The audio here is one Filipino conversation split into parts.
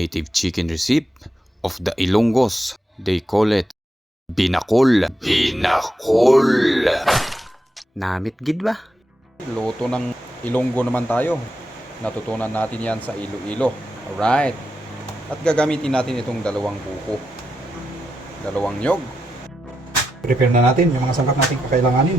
native chicken recipe of the Ilonggos. They call it binakol. Binakol! Namit gid ba? Luto ng Ilonggo naman tayo. Natutunan natin yan sa Iloilo. Alright. At gagamitin natin itong dalawang buko. Dalawang nyog. Prepare na natin yung mga sangkap natin kakailanganin.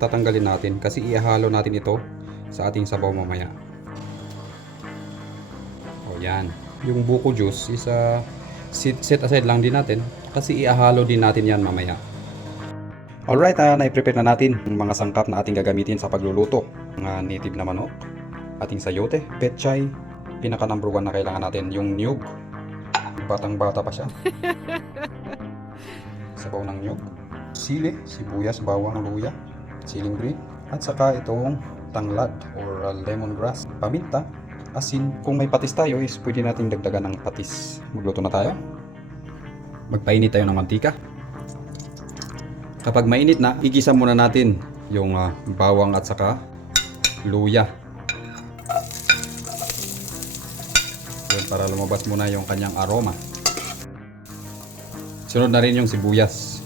Tatanggalin natin kasi ihahalo natin ito sa ating sabaw mamaya. O yan. Yung buko juice is set aside lang din natin kasi ihahalo din natin yan mamaya. Alright, na-prepare na natin yung mga sangkap na ating gagamitin sa pagluluto. Mga native na manok, ating sayote, petchay, pinaka number 1 na kailangan natin yung niyog. Batang bata pa siya. Sabaw ng niyog, sili, sibuyas, bawang, luya, siling green, at saka itong tanglad or lemongrass, paminta, asin. Kung may patis tayo is pwede natin dagdagan ng patis. Magluto na tayo. Magpainit tayo ng mantika. Kapag mainit na, igisa muna natin yung bawang at saka luya. Yun, para lumabas muna yung kanyang aroma. Sunod na rin yung sibuyas.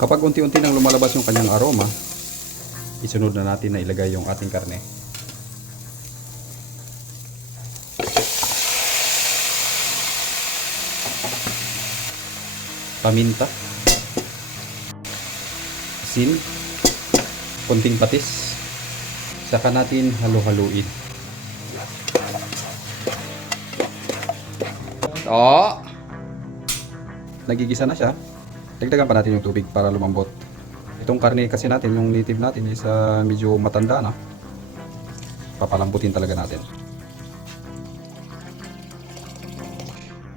Kapag unti-unti nang lumalabas yung kanyang aroma, isunod na natin na ilagay yung ating karne. Paminta, asin, konting patis, saka natin halo-haluin. Nagigisa na siya. Dagdagan pa natin yung tubig para lumambot. Itong karne kasi natin, yung native natin is medyo matanda na. Papalambutin talaga natin.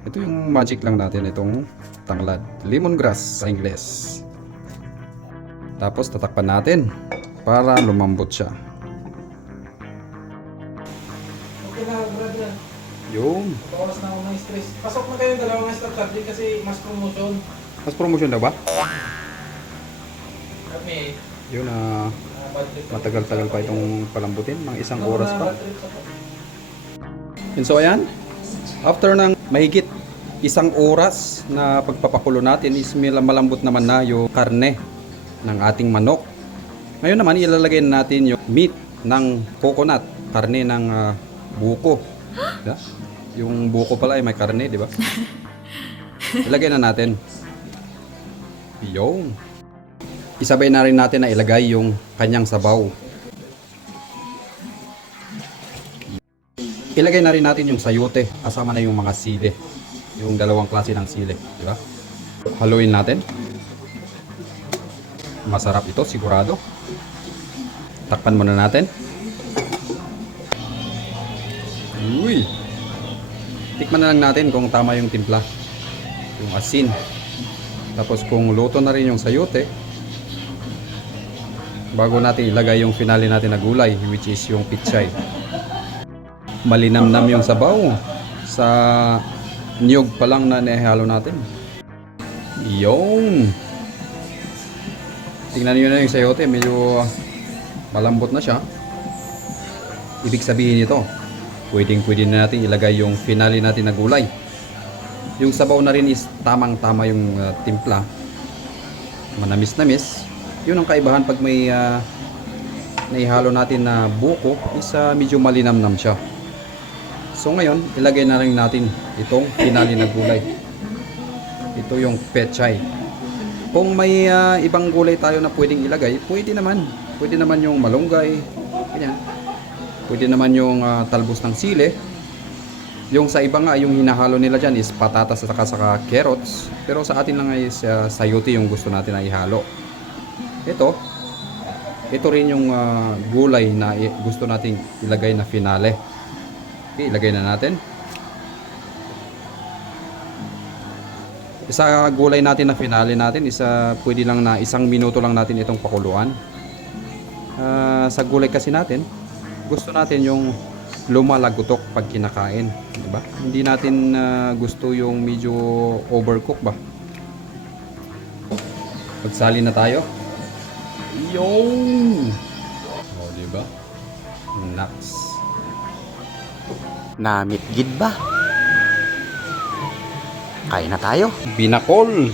Ito yung magic lang natin, itong tanglad, lemongrass sa Ingles. Tapos tatakpan natin para lumambot siya. Okay na, brother. Yung Pawas na ako ng stress. Pasok na kayo dalawang extra charge kasi mas promotion. mas promotion daw ba? Kami, Yun bad trip. matagal-tagal pa itong palambutin, mga isang oras pa. Bad trip sa to. And so ayan, after ng mahigit isang oras na pagpapakulo natin is malambot naman na yung karne ng ating manok. Ngayon naman ilalagay na natin yung meat ng coconut, karne ng buko. Diba? Yung buko pala ay may karne, di ba? Ilagay na natin. Yung isabay na rin natin na ilagay yung kanyang sabaw. Ilagay na rin natin yung sayote, kasama na yung mga sili. Yung dalawang klase ng sili, di ba? Haluin natin. Masarap ito, sigurado. Takpan muna natin. Uy! Tikman na lang natin kung tama yung timpla. Yung asin. Tapos kung luto na rin yung sayote, bago natin ilagay yung finale natin na gulay, which is yung pichay. Malinamnam yung sabaw sa niyog pa lang na nihalo natin. Yung tingnan niyo na yung sayote, medyo malambot na siya. Ibig sabihin nito, pwede na natin ilagay yung finale natin na gulay. Yung sabaw na rin is tamang-tama yung timpla. Manamis-namis. Yun ang kaibahan pag may naihalo natin na buko is medyo malinamnam siya. So ngayon, ilagay na rin natin itong finale na gulay. Ito yung petchay. Kung may ibang gulay tayo na pwedeng ilagay, pwede naman. Pwede naman yung malunggay. Ganyan. Pwede naman yung talbos ng sili. Yung sa iba nga, yung hinahalo nila dyan is patatas at saka carrots. Pero sa atin lang is sayote yung gusto natin na ihalo. Ito rin yung gulay na gusto nating ilagay na finale. Okay, ilagay na natin. Sa gulay natin na finale natin, pwede lang na 1 minuto lang natin itong pakuluan. Sa gulay kasi natin, gusto natin yung lumalagotok pag kinakain, diba? Hindi natin gusto yung medyo overcook ba. Pagsali na tayo. Yung! O, diba? Nuts. Namit gid ba? Kain na tayo. Binakol!